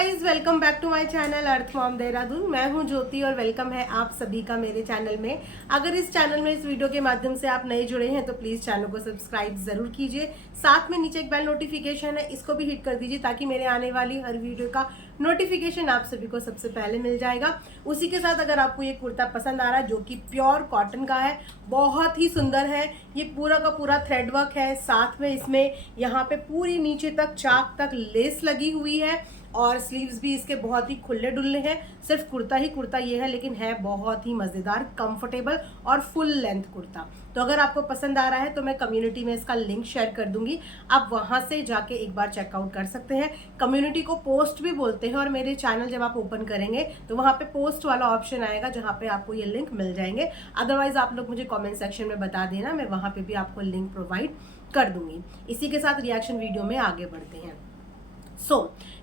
Guys, welcome back to my channel earth mom Dehradun. मैं हूं ज्योति और वेलकम है आप सभी का मेरे चैनल में। अगर इस चैनल में इस वीडियो के माध्यम से आप नए जुड़े हैं तो प्लीज चैनल को सब्सक्राइब जरूर कीजिए। साथ में नीचे एक बेल नोटिफिकेशन है, इसको भी हिट कर दीजिए ताकि मेरे आने वाली हर वीडियो का नोटिफिकेशन आप सभी को सबसे पहले मिल जाएगा। उसी के साथ अगर आपको ये कुर्ता पसंद आ रहा है जो कि प्योर कॉटन का है, बहुत ही सुंदर है, ये पूरा का पूरा थ्रेड वर्क है, साथ में इसमें यहाँ पे पूरी नीचे तक चाक तक लेस लगी हुई है और स्लीव्स भी इसके बहुत ही खुले डुल्ले हैं। सिर्फ कुर्ता ही कुर्ता ये है, लेकिन है बहुत ही मज़ेदार, कंफर्टेबल और फुल लेंथ कुर्ता। तो अगर आपको पसंद आ रहा है तो मैं कम्युनिटी में इसका लिंक शेयर कर दूंगी, आप वहां से जाके एक बार चेकआउट कर सकते हैं। कम्युनिटी को पोस्ट भी बोलते हैं और मेरे चैनल जब आप ओपन करेंगे तो वहां पे पोस्ट वाला ऑप्शन आएगा जहां पे आपको ये लिंक मिल जाएंगे। अदरवाइज आप लोग मुझे कॉमेंट सेक्शन में बता देना, मैं वहां पे भी आपको लिंक प्रोवाइड कर दूंगी। इसी के साथ रिएक्शन वीडियो में आगे बढ़ते हैं।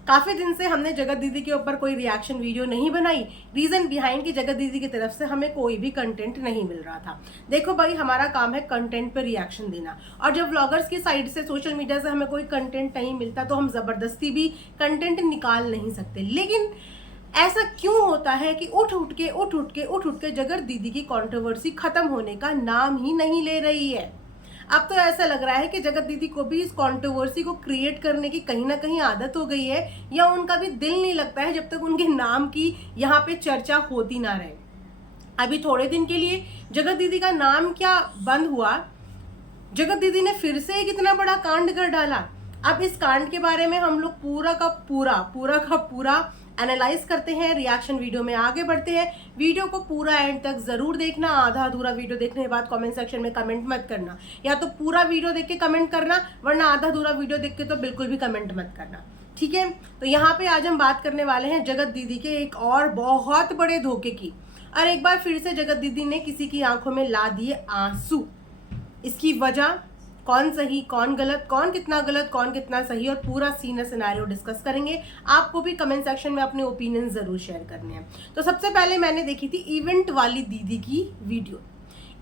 काफी दिन से हमने जगत दीदी के ऊपर कोई रिएक्शन वीडियो नहीं बनाई। रीजन बिहाइंड कि जगत दीदी की तरफ से हमें कोई भी कंटेंट नहीं मिल रहा था। देखो भाई, हमारा काम है कंटेंट पे रिएक्शन देना, और जब व्लॉगर्स की साइड से सोशल मीडिया से हमें कोई कंटेंट नहीं मिलता तो हम जबरदस्ती भी कंटेंट निकाल नहीं सकते। लेकिन ऐसा क्यों होता है कि उठ उठ के जगत दीदी की कंट्रोवर्सी खत्म होने का नाम ही नहीं ले रही है। अब तो ऐसा लग रहा है कि जगत दीदी को भी इस कंट्रोवर्सी को क्रिएट करने की कहीं ना कहीं आदत हो गई है, या उनका भी दिल नहीं लगता है जब तक उनके नाम की यहाँ पे चर्चा होती ना रहे। अभी थोड़े दिन के लिए जगत दीदी का नाम क्या बंद हुआ, जगत दीदी ने फिर से एक इतना बड़ा कांड कर डाला। अब इस कांड के बारे में हम लोग पूरा का पूरा एनालाइज करते हैं, रिएक्शन वीडियो में आगे बढ़ते हैं। वीडियो को पूरा एंड तक जरूर देखना। आधा अधूरा वीडियो देखने के बाद कमेंट सेक्शन में कमेंट मत करना, या तो पूरा वीडियो देख के कमेंट करना, वरना आधा अधूरा वीडियो देख के तो बिल्कुल भी कमेंट मत करना, ठीक है। तो यहाँ पे आज हम बात करने वाले हैं जगत दीदी के एक और बहुत बड़े धोखे की, और एक बार फिर से जगत दीदी ने किसी की आंखों में ला दिए आंसू। इसकी वजह, कौन सही कौन गलत, कौन कितना सही, और पूरा सीन सिनेरियो डिस्कस करेंगे। आपको भी कमेंट सेक्शन में अपने ओपिनियन जरूर शेयर करने हैं। तो सबसे पहले मैंने देखी थी इवेंट वाली दीदी की वीडियो।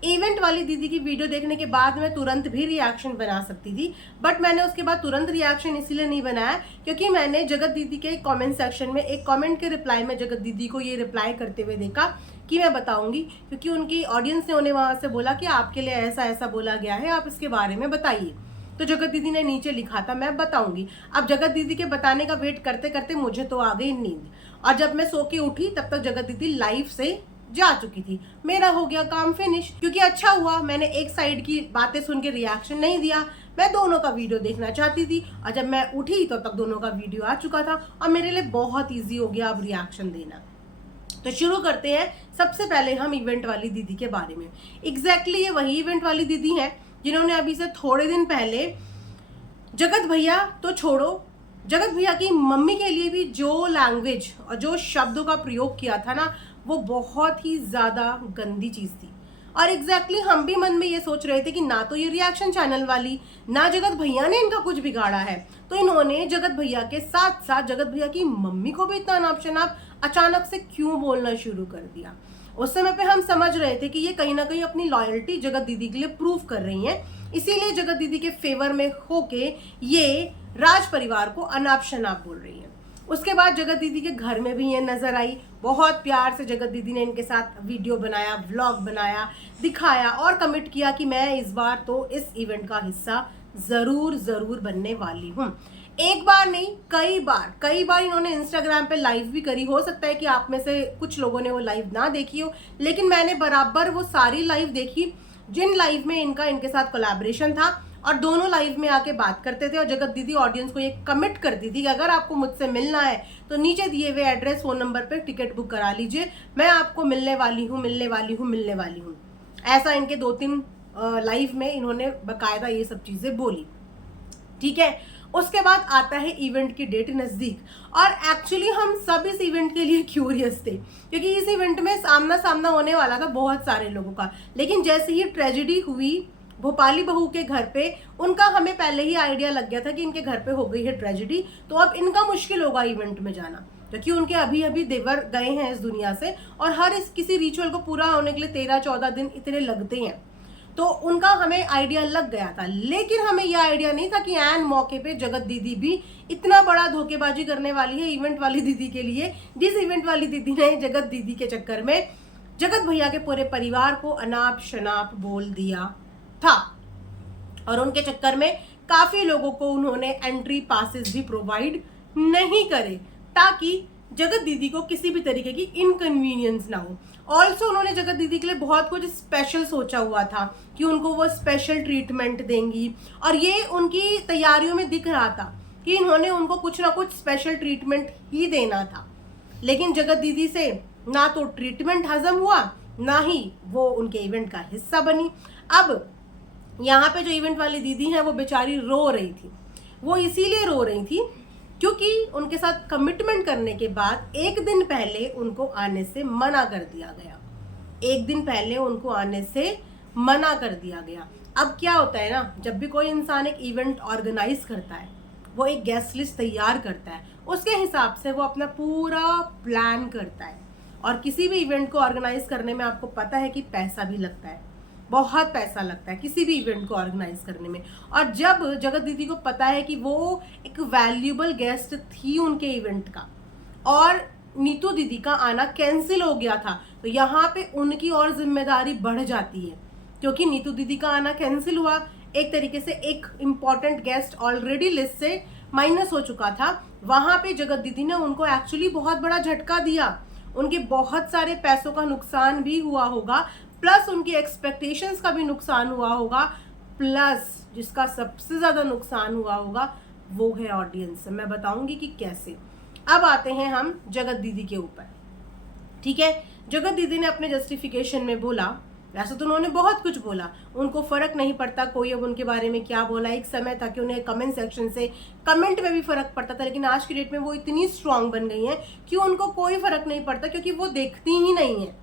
इवेंट वाली दीदी की वीडियो देखने के बाद मैं तुरंत भी रिएक्शन बना सकती थी, बट मैंने उसके बाद तुरंत रिएक्शन इसीलिए नहीं बनाया क्योंकि मैंने जगत दीदी के कमेंट सेक्शन में एक कमेंट के रिप्लाई में जगत दीदी को ये रिप्लाई करते हुए देखा कि मैं बताऊंगी, क्योंकि उनकी ऑडियंस ने उन्हें वहां से बोला कि आपके लिए ऐसा ऐसा बोला गया है, आप इसके बारे में बताइए। तो जगत दीदी ने नीचे लिखा था मैं बताऊंगी। अब जगत दीदी के बताने का वेट करते करते मुझे तो आ गई नींद, और जब मैं सो के उठी तब तक जगत दीदी लाइव से जा चुकी थी। मेरा हो गया काम फिनिश, क्योंकि अच्छा हुआ मैंने एक साइड की बातें सुन के रिएक्शन नहीं दिया। मैं दोनों का वीडियो देखना चाहती थी, और जब मैं उठी तो तब दोनों का वीडियो आ चुका था और मेरे लिए बहुत ईजी हो गया अब रिएक्शन देना। तो शुरू करते हैं। सबसे पहले हम इवेंट वाली दीदी के बारे में। एग्जैक्टली ये वही इवेंट वाली दीदी है जिन्होंने अभी से थोड़े दिन पहले जगत भैया तो छोड़ो, जगत भैया की मम्मी के लिए भी जो लैंग्वेज और जो शब्दों का प्रयोग किया था ना, वो बहुत ही ज्यादा गंदी चीज थी। और एग्जैक्टली हम भी मन में ये सोच रहे थे कि ना तो ये रिएक्शन चैनल वाली ना जगत भैया ने इनका कुछ बिगाड़ा है, तो इन्होंने जगत भैया के साथ साथ जगत भैया की मम्मी को भी इतना अनाप शनाप अचानक से क्यों बोलना शुरू कर दिया। उस समय पे हम समझ रहे थे कि ये कहीं ना कहीं अपनी लॉयल्टी जगत दीदी के लिए प्रूव कर रही हैं, इसीलिए जगत दीदी के फेवर में होके ये राज परिवार को अनाप शनाप बोल रही है। उसके बाद जगत दीदी के घर में भी ये नजर आई, बहुत प्यार से जगत दीदी ने इनके साथ वीडियो बनाया, व्लॉग बनाया, दिखाया और कमिट किया कि मैं इस बार तो इस इवेंट का हिस्सा जरूर बनने वाली हूँ। एक बार नहीं, कई बार इन्होंने इंस्टाग्राम पे लाइव भी करी। हो सकता है कि आप में से कुछ लोगों ने वो लाइव ना देखी हो, लेकिन मैंने बराबर वो सारी लाइव देखी जिन लाइव में इनके साथ कोलैबोरेशन था, और दोनों लाइव में आके बात करते थे। और जगत दीदी ऑडियंस को ये कमिट करती थी कि अगर आपको मुझसे मिलना है तो नीचे दिए हुए एड्रेस फोन नंबर पे टिकट बुक करा लीजिए, मैं आपको मिलने वाली हूँ। ऐसा इनके 2-3 लाइव में इन्होंने बकायदा ये सब चीजें बोली, ठीक है। उसके बाद आता है इवेंट की डेट नजदीक, और एक्चुअली हम सब इस इवेंट के लिए क्यूरियस थे क्योंकि इस इवेंट में सामना होने वाला था बहुत सारे लोगों का। लेकिन जैसे ही ट्रेजेडी हुई भोपाली बहू के घर पे, उनका हमें पहले ही आइडिया लग गया था कि इनके घर पे हो गई है ट्रेजेडी, तो अब इनका मुश्किल होगा इवेंट में जाना, क्योंकि उनके अभी देवर गए हैं इस दुनिया से, और हर किसी रिचुअल को पूरा होने के लिए 13-14 दिन इतने लगते हैं। तो उनका हमें आइडिया लग गया था, लेकिन हमें यह आइडिया नहीं था कि ऐन मौके पे जगत दीदी भी इतना बड़ा धोखेबाजी करने वाली है इवेंट वाली दीदी के लिए, जिस इवेंट वाली दीदी ने जगत दीदी के चक्कर में जगत भैया के पूरे परिवार को अनाप शनाप बोल दिया था। और उनके चक्कर में काफी लोगों को उन्होंने एंट्री पासेस भी प्रोवाइड नहीं करे, ताकि जगत दीदी को किसी भी तरीके की इनकन्वीनियंस ना हो। ऑल्सो उन्होंने जगत दीदी के लिए बहुत कुछ स्पेशल सोचा हुआ था कि उनको वो स्पेशल ट्रीटमेंट देंगी, और ये उनकी तैयारियों में दिख रहा था कि इन्होंने उनको कुछ ना कुछ स्पेशल ट्रीटमेंट ही देना था। लेकिन जगत दीदी से ना तो ट्रीटमेंट हजम हुआ, ना ही वो उनके इवेंट का हिस्सा बनी। अब यहाँ पे जो इवेंट वाली दीदी हैं वो बेचारी रो रही थी। वो इसीलिए रो रही थी क्योंकि उनके साथ कमिटमेंट करने के बाद एक दिन पहले उनको आने से मना कर दिया गया। एक दिन पहले उनको आने से मना कर दिया गया। अब क्या होता है ना, जब भी कोई इंसान एक इवेंट ऑर्गेनाइज करता है, वो एक गेस्ट लिस्ट तैयार करता है, उसके हिसाब से वो अपना पूरा प्लान करता है। और किसी भी इवेंट को ऑर्गेनाइज करने में आपको पता है कि पैसा भी लगता है, बहुत पैसा लगता है किसी भी इवेंट को ऑर्गेनाइज करने में। और जब जगत दीदी को पता है कि वो एक वैल्यूएबल गेस्ट थी उनके इवेंट का, और नीतू दीदी का आना कैंसिल हो गया था, तो यहाँ पे उनकी और जिम्मेदारी बढ़ जाती है, क्योंकि नीतू दीदी का आना कैंसिल हुआ। एक तरीके से एक इम्पॉर्टेंट गेस्ट ऑलरेडी लिस्ट से माइनस हो चुका था। वहां पे जगत दीदी ने उनको एक्चुअली बहुत बड़ा झटका दिया, उनके बहुत सारे पैसों का नुकसान भी हुआ होगा, प्लस उनकी एक्सपेक्टेशंस का भी नुकसान हुआ होगा, प्लस जिसका सबसे ज्यादा नुकसान हुआ होगा वो है ऑडियंस। मैं बताऊंगी कि कैसे। अब आते हैं हम जगत दीदी के ऊपर। ठीक है, जगत दीदी ने अपने जस्टिफिकेशन में बोला, वैसे तो उन्होंने बहुत कुछ बोला, उनको फर्क नहीं पड़ता कोई अब उनके बारे में क्या बोला। एक समय था कि उन्हें कमेंट सेक्शन से कमेंट में भी फर्क पड़ता था, लेकिन आज की डेट में वो इतनी स्ट्रांग बन गई हैं कि उनको कोई फर्क नहीं पड़ता, क्योंकि वो देखती ही नहीं है,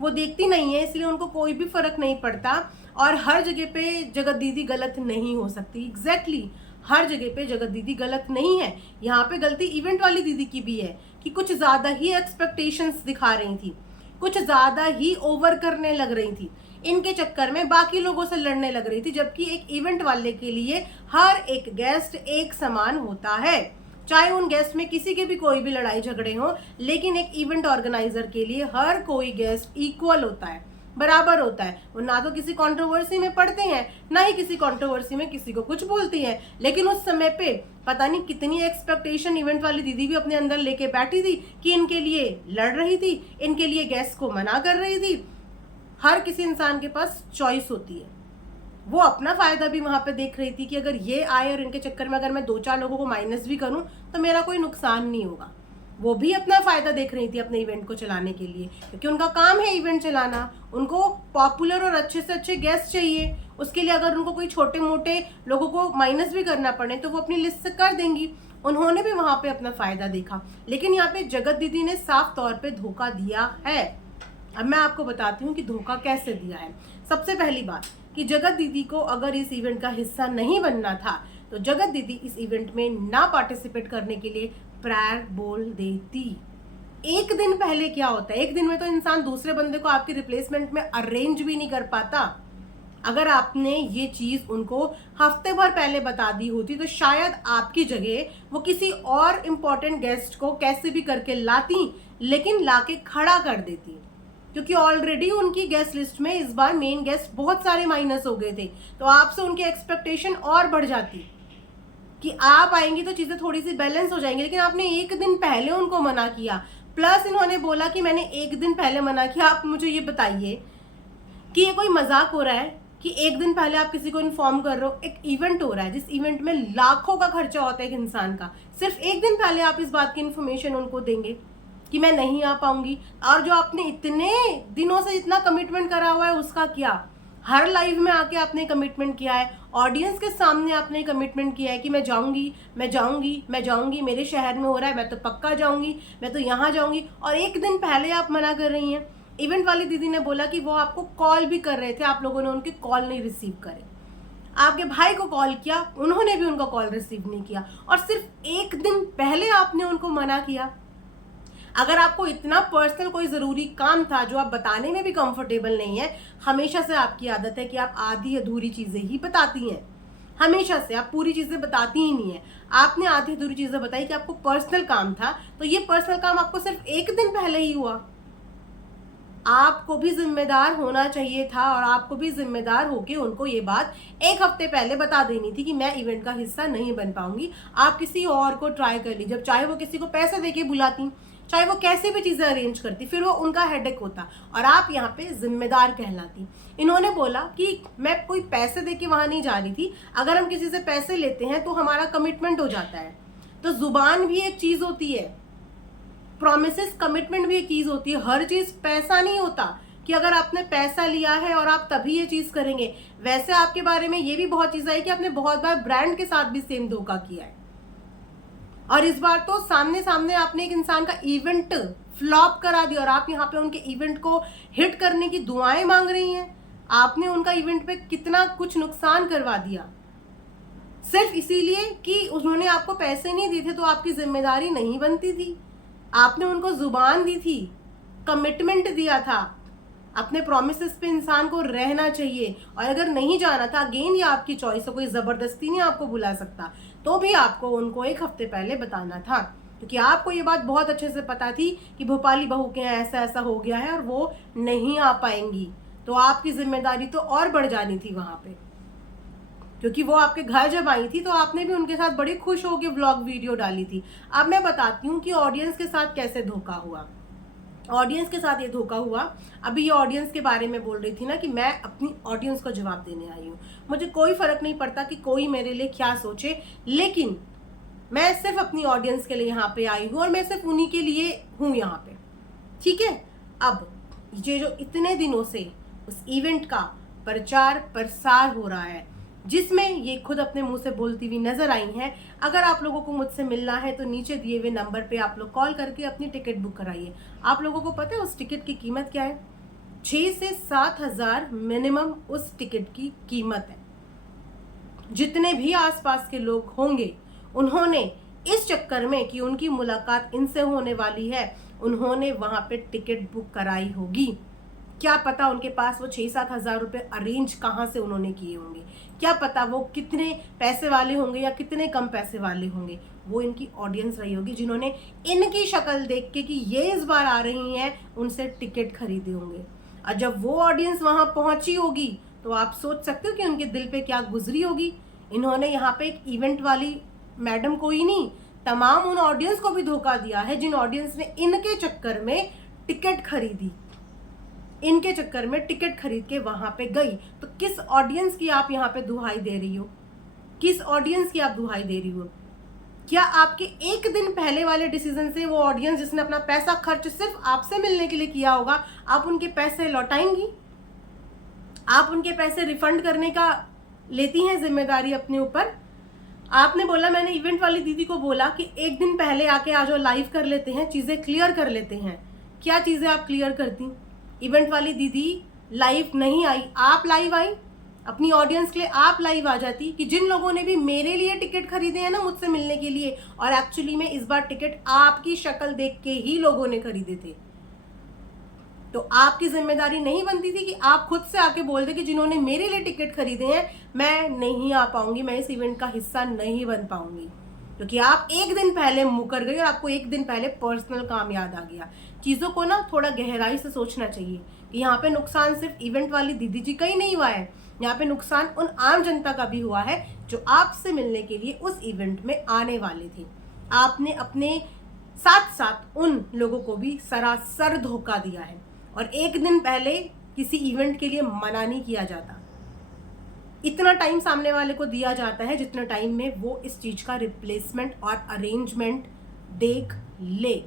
वो देखती नहीं है, इसलिए उनको कोई भी फर्क नहीं पड़ता। और हर जगह पे जगत दीदी गलत नहीं हो सकती। एग्जैक्टली हर जगह पे जगत दीदी गलत नहीं है। यहाँ पे गलती इवेंट वाली दीदी की भी है कि कुछ ज्यादा ही एक्सपेक्टेशंस दिखा रही थी, कुछ ज्यादा ही ओवर करने लग रही थी, इनके चक्कर में बाकी लोगों से लड़ने लग रही थी। जबकि एक इवेंट वाले के लिए हर एक गेस्ट एक समान होता है, चाहे उन गेस्ट में किसी के भी कोई भी लड़ाई झगड़े हो, लेकिन एक इवेंट ऑर्गेनाइजर के लिए हर कोई गेस्ट इक्वल होता है, बराबर होता है। वो ना तो किसी कंट्रोवर्सी में पड़ते हैं, ना ही किसी कंट्रोवर्सी में किसी को कुछ बोलती हैं। लेकिन उस समय पे पता नहीं कितनी एक्सपेक्टेशन इवेंट वाली दीदी भी अपने अंदर लेके बैठी थी कि इनके लिए लड़ रही थी, इनके लिए गेस्ट को मना कर रही थी। हर किसी इंसान के पास चॉइस होती है, वो अपना फायदा भी वहां पे देख रही थी कि अगर ये आए और इनके चक्कर में अगर मैं 2-4 लोगों को माइनस भी करूं तो मेरा कोई नुकसान नहीं होगा। वो भी अपना फायदा देख रही थी अपने इवेंट को चलाने के लिए, क्योंकि उनका काम है इवेंट चलाना। उनको पॉपुलर और अच्छे से अच्छे गेस्ट चाहिए, उसके लिए अगर उनको कोई छोटे मोटे लोगों को माइनस भी करना पड़े तो वो अपनी लिस्ट से कर देंगी। उन्होंने भी वहां पे अपना फायदा देखा। लेकिन यहाँ पे जगत दीदी ने साफ तौर पे धोखा दिया है। अब मैं आपको बताती हूँ कि धोखा कैसे दिया है। सबसे पहली बात कि जगत दीदी को अगर इस इवेंट का हिस्सा नहीं बनना था तो जगत दीदी इस इवेंट में ना पार्टिसिपेट करने के लिए प्रायर बोल देती। एक दिन पहले क्या होता है, एक दिन में तो इंसान दूसरे बंदे को आपके रिप्लेसमेंट में अरेंज भी नहीं कर पाता। अगर आपने ये चीज उनको हफ्ते भर पहले बता दी होती तो शायद आपकी जगह वो किसी और इम्पोर्टेंट गेस्ट को कैसे भी करके लाती, लेकिन लाके खड़ा कर देती, क्योंकि ऑलरेडी उनकी गेस्ट लिस्ट में इस बार मेन गेस्ट बहुत सारे माइनस हो गए थे। तो आपसे उनकी एक्सपेक्टेशन और बढ़ जाती कि आप आएंगी तो चीजें थोड़ी सी बैलेंस हो जाएंगी। लेकिन आपने एक दिन पहले उनको मना किया, प्लस इन्होंने बोला कि मैंने एक दिन पहले मना किया। आप मुझे ये बताइए कि ये कोई मजाक हो रहा है कि एक दिन पहले आप किसी को इन्फॉर्म कर रहे हो। एक इवेंट हो रहा है जिस इवेंट में लाखों का खर्चा होता है एक इंसान का, सिर्फ एक दिन पहले आप इस बात की इन्फॉर्मेशन उनको देंगे कि मैं नहीं आ पाऊंगी। और जो आपने इतने दिनों से इतना कमिटमेंट करा हुआ है उसका क्या? हर लाइव में आके आपने कमिटमेंट किया है, ऑडियंस के सामने आपने कमिटमेंट किया है कि मैं जाऊंगी, मैं जाऊंगी, मैं जाऊंगी, मेरे शहर में हो रहा है, मैं तो पक्का जाऊंगी, मैं तो यहाँ जाऊंगी। और एक दिन पहले आप मना कर रही हैं। इवेंट वाली दीदी ने बोला कि वो आपको कॉल भी कर रहे थे, आप लोगों ने उनके कॉल नहीं रिसीव करे। आपके भाई को कॉल किया, उन्होंने भी उनका कॉल रिसीव नहीं किया, और सिर्फ एक दिन पहले आपने उनको मना किया। अगर आपको इतना पर्सनल कोई ज़रूरी काम था जो आप बताने में भी कंफर्टेबल नहीं है, हमेशा से आपकी आदत है कि आप आधी अधूरी चीज़ें ही बताती हैं। हमेशा से आप पूरी चीज़ें बताती ही नहीं है। आपने आधी अधूरी चीज़ें बताई कि आपको पर्सनल काम था, तो ये पर्सनल काम आपको सिर्फ एक दिन पहले ही हुआ। आपको भी जिम्मेदार होना चाहिए था और आपको भी जिम्मेदार होके उनको ये बात एक हफ्ते पहले बता देनी थी कि मैं इवेंट का हिस्सा नहीं बन पाऊंगी, आप किसी और को ट्राई कर लीजिए। जब चाहे वो किसी को पैसे देके बुलाती, चाहे वो कैसे भी चीज़ें अरेंज करती, फिर वो उनका हेडेक होता और आप यहाँ पे जिम्मेदार कहलाती। इन्होंने बोला कि मैं कोई पैसे देके वहां नहीं जा रही थी, अगर हम किसी से पैसे लेते हैं तो हमारा कमिटमेंट हो जाता है। तो जुबान भी एक चीज़ होती है, प्रॉमिसेस, कमिटमेंट भी एक चीज होती है। हर चीज पैसा नहीं होता कि अगर आपने पैसा लिया है और आप तभी ये चीज करेंगे। वैसे आपके बारे में ये भी बहुत चीज आई कि आपने बहुत बार ब्रांड के साथ भी सेम धोखा किया है, और इस बार तो सामने सामने आपने एक इंसान का इवेंट फ्लॉप करा दिया और आप यहाँ पे उनके इवेंट को हिट करने की दुआएं मांग रही हैं। आपने उनका इवेंट पे कितना कुछ नुकसान करवा दिया सिर्फ इसीलिए कि उन्होंने आपको पैसे नहीं दिए थे, तो आपकी जिम्मेदारी नहीं बनती थी। आपने उनको जुबान दी थी, कमिटमेंट दिया था, अपने प्रोमिसेस पे इंसान को रहना चाहिए। और अगर नहीं जाना था, अगेन ये आपकी चॉइस है, कोई जबरदस्ती नहीं आपको बुला सकता, तो भी आपको उनको एक हफ्ते पहले बताना था, क्योंकि आपको ये बात बहुत अच्छे से पता थी कि भोपाली बहू के यहाँ ऐसा ऐसा हो गया है और वो नहीं आ पाएंगी। तो आपकी जिम्मेदारी तो और बढ़ जानी थी वहां पे, क्योंकि वो आपके घर जब आई थी तो आपने भी उनके साथ बड़ी खुश होकर व्लॉग वीडियो डाली थी। अब मैं बताती हूँ कि ऑडियंस के साथ कैसे धोखा हुआ। ऑडियंस के साथ ये धोखा हुआ, अभी ये ऑडियंस के बारे में बोल रही थी ना कि मैं अपनी ऑडियंस को जवाब देने आई हूँ। मुझे कोई फर्क नहीं पड़ता कि कोई मेरे लिए क्या सोचे, लेकिन मैं सिर्फ अपनी ऑडियंस के लिए यहाँ पे आई हूँ और मैं सिर्फ उन्हीं के लिए हूँ यहाँ पे, ठीक है। अब ये जो इतने दिनों से उस इवेंट का प्रचार प्रसार हो रहा है, जिसमें ये खुद अपने मुंह से बोलती हुई नजर आई हैं, अगर आप लोगों को मुझसे मिलना है तो नीचे दिए हुए नंबर पे आप लोग कॉल करके अपनी टिकट बुक कराइए। आप लोगों को पता है उस टिकट की कीमत क्या है? 6 से 7 हज़ार मिनिमम उस टिकट की कीमत है। जितने भी आसपास के लोग होंगे, उन्होंने इस चक्कर में कि उनकी मुलाकात इनसे होने वाली है, उन्होंने वहां पे टिकट बुक कराई होगी। क्या पता उनके पास वो 6-7 हज़ार रुपए अरेंज कहाँ से उन्होंने किए होंगे, क्या पता वो कितने पैसे वाले होंगे या कितने कम पैसे वाले होंगे। वो इनकी ऑडियंस रही होगी जिन्होंने इनकी शक्ल देख के कि ये इस बार आ रही हैं, उनसे टिकट खरीदे होंगे। और जब वो ऑडियंस वहां पहुंची होगी तो आप सोच सकते हो कि उनके दिल पे क्या गुजरी होगी। इन्होंने यहाँ पे एक इवेंट वाली मैडम को ही नहीं, तमाम उन ऑडियंस को भी धोखा दिया है जिन ऑडियंस ने इनके चक्कर में टिकट खरीदी, इनके चक्कर में टिकट खरीद के वहां पे गई। तो किस ऑडियंस की आप यहाँ पे दुहाई दे रही हो? किस ऑडियंस की आप दुहाई दे रही हो? क्या आपके एक दिन पहले वाले डिसीजन से वो ऑडियंस जिसने अपना पैसा खर्च सिर्फ आपसे मिलने के लिए किया होगा, आप उनके पैसे लौटाएंगी? आप उनके पैसे रिफंड करने का लेती हैं जिम्मेदारी अपने ऊपर? आपने बोला, मैंने इवेंट वाली दीदी को बोला कि एक दिन पहले आके आ जाओ, लाइव कर लेते हैं, चीजें क्लियर कर लेते हैं। क्या चीजें आप क्लियर करती? इवेंट वाली दीदी लाइव नहीं आई, आप लाइव आई। अपनी ऑडियंस के लिए आप लाइव आ जाती कि जिन लोगों ने भी मेरे लिए टिकट खरीदे हैं ना मुझसे मिलने के लिए, और एक्चुअली में इस बार टिकट आपकी शक्ल देख के ही लोगों ने खरीदे थे, तो आपकी जिम्मेदारी नहीं बनती थी कि आप खुद से आके बोल दे कि जिन्होंने मेरे लिए टिकट खरीदे हैं मैं नहीं आ पाऊंगी, मैं इस इवेंट का हिस्सा नहीं बन पाऊंगी, क्योंकि आप एक दिन पहले मुकर गई और आपको एक दिन पहले पर्सनल काम याद आ गया। चीज़ों को ना थोड़ा गहराई से सोचना चाहिए कि यहाँ पे नुकसान सिर्फ इवेंट वाली दीदी जी का ही नहीं हुआ है, यहाँ पे नुकसान उन आम जनता का भी हुआ है जो आपसे मिलने के लिए उस इवेंट में आने वाले थे। आपने अपने साथ साथ उन लोगों को भी सरासर धोखा दिया है, और एक दिन पहले किसी इवेंट के लिए मना नहीं किया जाता। इतना टाइम सामने वाले को दिया जाता है जितना टाइम में वो इस चीज का रिप्लेसमेंट और अरेंजमेंट देख ले।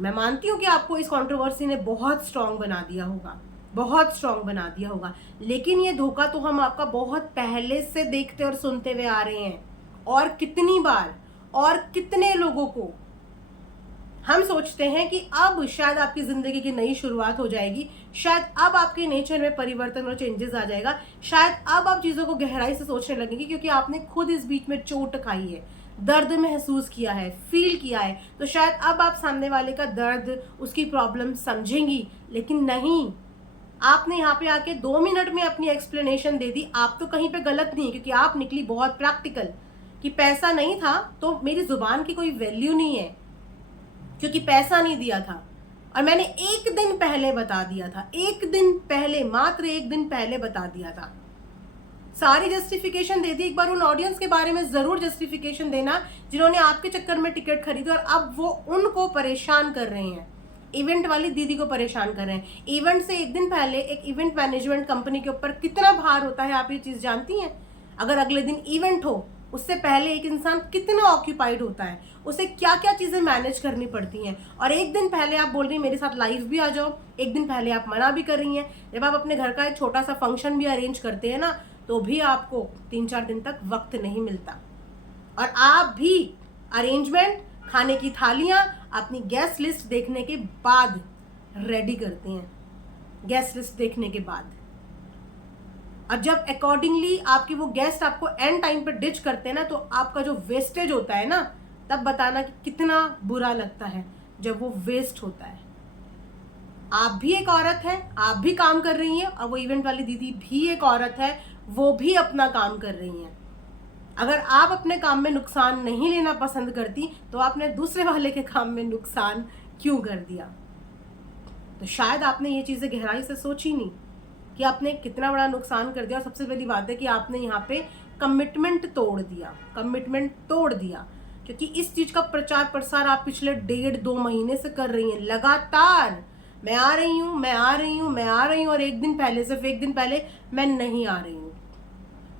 मैं मानती हूँ कि आपको इस कंट्रोवर्सी ने बहुत स्ट्रांग बना दिया होगा, बहुत स्ट्रांग बना दिया होगा, लेकिन ये धोखा तो हम आपका बहुत पहले से देखते और सुनते हुए आ रहे हैं। और कितनी बार और कितने लोगों को हम सोचते हैं कि अब शायद आपकी जिंदगी की नई शुरुआत हो जाएगी, शायद अब आपके नेचर में परिवर्तन और चेंजेस आ जाएगा, शायद अब आप चीजों को गहराई से सोचने लगेंगे, क्योंकि आपने खुद इस बीच में चोट खाई है। दर्द महसूस किया है, फील किया है, तो शायद अब आप सामने वाले का दर्द, उसकी प्रॉब्लम समझेंगी। लेकिन नहीं, आपने यहाँ पे आके 2 मिनट में अपनी एक्सप्लेनेशन दे दी। आप तो कहीं पे गलत नहीं है, क्योंकि आप निकली बहुत प्रैक्टिकल कि पैसा नहीं था तो मेरी जुबान की कोई वैल्यू नहीं है, क्योंकि पैसा नहीं दिया था। और मैंने 1 दिन पहले बता दिया था, 1 दिन पहले, मात्र 1 दिन पहले बता दिया था। सारी जस्टिफिकेशन दे दी। एक बार उन ऑडियंस के बारे में जरूर जस्टिफिकेशन देना जिन्होंने आपके चक्कर में टिकट खरीदी और अब वो उनको परेशान कर रहे हैं, इवेंट वाली दीदी को परेशान कर रहे हैं। इवेंट से 1 दिन पहले एक इवेंट मैनेजमेंट कंपनी के ऊपर कितना भार होता है, आप ये चीज जानती हैं? अगर अगले दिन इवेंट हो, उससे पहले एक इंसान कितना ऑक्यूपाइड होता है, उसे क्या क्या चीजें मैनेज करनी पड़ती हैं। और 1 दिन पहले आप बोल रही हैं मेरे साथ लाइव भी आ जाओ, 1 दिन पहले आप मना भी कर रही हैं। जब आप अपने घर का एक छोटा सा फंक्शन भी अरेंज करते हैं ना, तो भी आपको 3-4 दिन तक वक्त नहीं मिलता। और आप भी अरेंजमेंट, खाने की थालियां अपनी गेस्ट लिस्ट देखने के बाद रेडी करते हैं, गेस्ट लिस्ट देखने के बाद। और जब अकॉर्डिंगली आपके वो गेस्ट आपको एंड टाइम पर डिच करते हैं ना, तो आपका जो वेस्टेज होता है ना, तब बताना कि कितना बुरा लगता है जब वो वेस्ट होता है। आप भी एक औरत है, आप भी काम कर रही हैं, और वो इवेंट वाली दीदी भी एक औरत है, वो भी अपना काम कर रही हैं। अगर आप अपने काम में नुकसान नहीं लेना पसंद करती, तो आपने दूसरे वाले के काम में नुकसान क्यों कर दिया? तो शायद आपने ये चीजें गहराई से सोची नहीं कि आपने कितना बड़ा नुकसान कर दिया। और सबसे पहली बात है कि आपने यहाँ पे कमिटमेंट तोड़ दिया, कमिटमेंट तोड़ दिया। क्योंकि इस चीज का प्रचार प्रसार आप पिछले 1.5-2 महीने से कर रही हैं लगातार। मैं आ रही हूँ, मैं आ रही हूँ, मैं आ रही हूँ, और 1 दिन पहले, सिर्फ 1 दिन पहले मैं नहीं आ रही हूँ,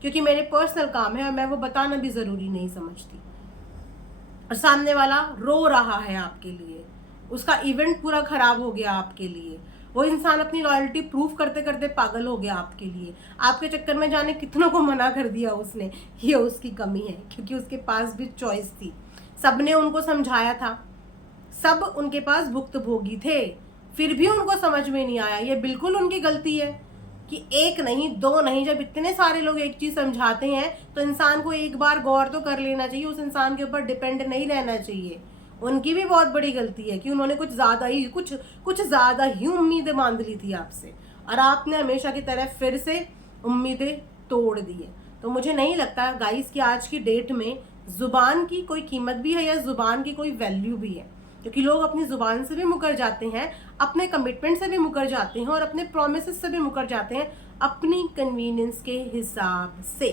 क्योंकि मेरे पर्सनल काम है और मैं वो बताना भी जरूरी नहीं समझती। और सामने वाला रो रहा है आपके लिए, उसका इवेंट पूरा खराब हो गया आपके लिए, वो इंसान अपनी लॉयल्टी प्रूफ करते करते पागल हो गया आपके लिए। आपके चक्कर में जाने कितनों को मना कर दिया उसने, ये उसकी कमी है, क्योंकि उसके पास भी चॉइस थी। सबने उनको समझाया था, सब उनके पास भुक्तभोगी थे, फिर भी उनको समझ में नहीं आया। ये बिल्कुल उनकी गलती है कि 1 नहीं 2 नहीं, जब इतने सारे लोग एक चीज समझाते हैं तो इंसान को एक बार गौर तो कर लेना चाहिए, उस इंसान के ऊपर डिपेंड नहीं रहना चाहिए। उनकी भी बहुत बड़ी गलती है कि उन्होंने कुछ ज्यादा ही उम्मीदें बांध ली थी आपसे, और आपने हमेशा की तरह फिर से उम्मीदें तोड़ दी है। तो मुझे नहीं लगता गाइस कि आज की डेट में जुबान की कोई कीमत भी है या जुबान की कोई वैल्यू भी है, क्योंकि लोग अपनी जुबान से भी मुकर जाते हैं, अपने कमिटमेंट से भी मुकर जाते हैं, और अपने प्रोमिसेस से भी मुकर जाते हैं, अपनी कन्वीनियंस के हिसाब से।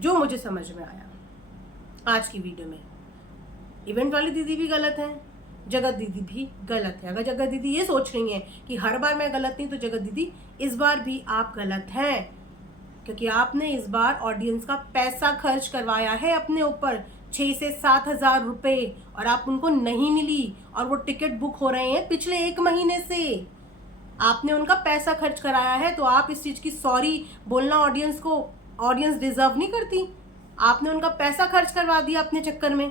जो मुझे समझ में आया आज की वीडियो में, इवेंट वाली दीदी भी गलत है, जगत दीदी भी गलत है। अगर जगत दीदी ये सोच रही हैं कि हर बार मैं गलत नहीं, तो जगत दीदी इस बार भी आप गलत हैं, क्योंकि आपने इस बार ऑडियंस का पैसा खर्च करवाया है अपने ऊपर, 6 से 7 हजार रुपए, और आप उनको नहीं मिली, और वो टिकट बुक हो रहे हैं पिछले 1 महीने से। आपने उनका पैसा खर्च कराया है, तो आप इस चीज की सॉरी बोलना ऑडियंस को, ऑडियंस डिजर्व नहीं करती। आपने उनका पैसा खर्च करवा दिया अपने चक्कर में।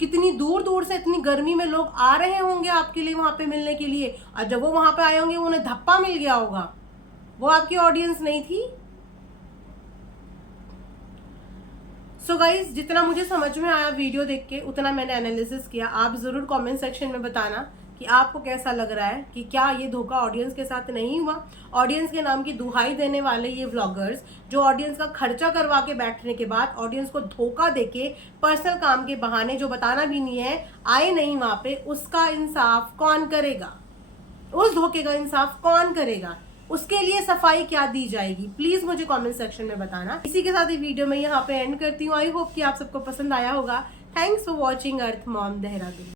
कितनी दूर दूर से, इतनी गर्मी में लोग आ रहे होंगे आपके लिए वहां पे मिलने के लिए, और जब वो वहां पे आए होंगे उन्हें धप्पा मिल गया होगा, वो आपकी ऑडियंस नहीं थी। सो गाइज, जितना मुझे समझ में आया वीडियो देख के, उतना मैंने एनालिसिस किया। आप जरूर कमेंट सेक्शन में बताना कि आपको कैसा लग रहा है, कि क्या ये धोखा ऑडियंस के साथ नहीं हुआ। ऑडियंस के नाम की दुहाई देने वाले ये व्लॉगर्स, जो ऑडियंस का खर्चा करवा के बैठने के बाद ऑडियंस को धोखा देके, पर्सनल काम के बहाने, जो बताना भी नहीं है, आए नहीं वहां पे, उसका इंसाफ कौन करेगा? उस धोखे का इंसाफ कौन करेगा? उसके लिए सफाई क्या दी जाएगी? प्लीज मुझे कमेंट सेक्शन में बताना। इसी के साथ ये वीडियो मैं यहाँ पे एंड करती हूँ। आई होप कि आप सबको पसंद आया होगा। Thanks for watching earth mom Dehradun.